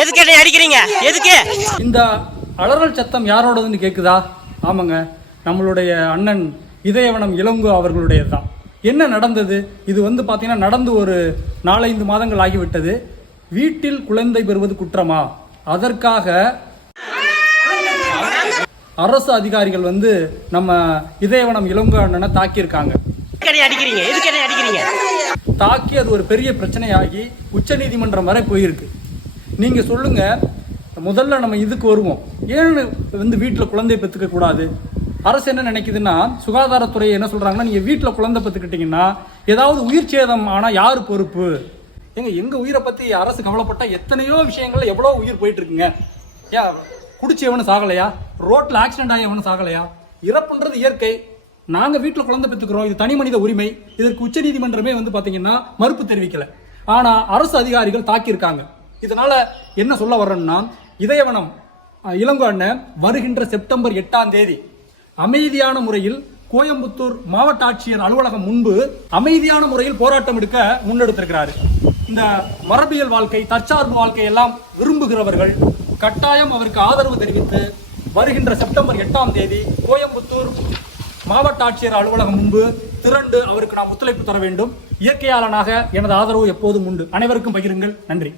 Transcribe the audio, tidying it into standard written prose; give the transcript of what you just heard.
எதுக்கு என்ன அடிக்கிறீங்க? எதுக்கு இந்த அலறல் சத்தம் யாரோடதுன்னு கேக்குதா? ஆமாங்க, நம்மளுடைய அண்ணன் இதயவனம் இளங்கோ அவர்களுடையது தான். என்ன நடந்தது? இது பார்த்தீங்கன்னா நடந்து ஒரு 4-5 மாதங்கள் ஆகிவிட்டது. வீட்டில் குழந்தை பெறுவது குற்றமா? அதற்காக அரசு அதிகாரிகள் நம்ம இதயவனம் இளங்கோ அண்ணனை தாக்கியிருக்காங்க. தாக்கி அது ஒரு பெரிய பிரச்சனையாகி உச்ச நீதிமன்றம் வரை போயிருக்கு. நீங்க சொல்லுங்க, முதல்ல நம்ம இதுக்கு வருவோம். ஏன் வீட்டில் குழந்தை பெற்றுக்க கூடாது? அரசு என்ன நினைக்குதுன்னா, சுகாதாரத்துறை என்ன சொல்றாங்கன்னா, நீங்க வீட்டில் குழந்தை பெற்றுக்கிட்டீங்கன்னா ஏதாவது உயிர் சேதம் ஆனா யாரு பொறுப்பு? எங்க உயிரை பத்தி அரசு கவலைப்பட்டா எத்தனையோ விஷயங்கள்ல எவ்வளவு உயிர் போயிட்டு இருக்குங்க. ஏன் குடிச்சு எவனும் சாகலையா? ரோட்ல ஆக்சிடென்ட் ஆகி எவனும் சாகலையா? இறப்புன்றது இயற்கை. நாங்க வீட்டில் குழந்தை பெற்றுக்கிறோம், இது தனி மனித உரிமை. இதற்கு உச்ச நீதிமன்றமே பாத்தீங்கன்னா மறுப்பு தெரிவிக்கல. ஆனா அரசு அதிகாரிகள் தாக்கியிருக்காங்க. இதனால என்ன சொல்ல வர்றேன்னா, இதயவனம் இளங்கோ அண்ணன் வருகின்ற செப்டம்பர் 8ஆம் தேதி அமைதியான முறையில் கோயம்புத்தூர் மாவட்ட ஆட்சியர் அலுவலகம் முன்பு அமைதியான முறையில் போராட்டம் எடுக்க முன்னெடுத்திருக்கிறாரு. இந்த மரபியல் வாழ்க்கை, தற்சார்பு வாழ்க்கை எல்லாம் விரும்புகிறவர்கள் கட்டாயம் அவருக்கு ஆதரவு தெரிவித்து வருகின்ற செப்டம்பர் 8ஆம் தேதி கோயம்புத்தூர் மாவட்ட ஆட்சியர் அலுவலகம் முன்பு திரண்டு அவருக்கு நாம் ஒத்துழைப்பு தர வேண்டும். இயற்கையாளனாக எனது ஆதரவு எப்போதும் உண்டு. அனைவருக்கும் பகிருங்கள். நன்றி.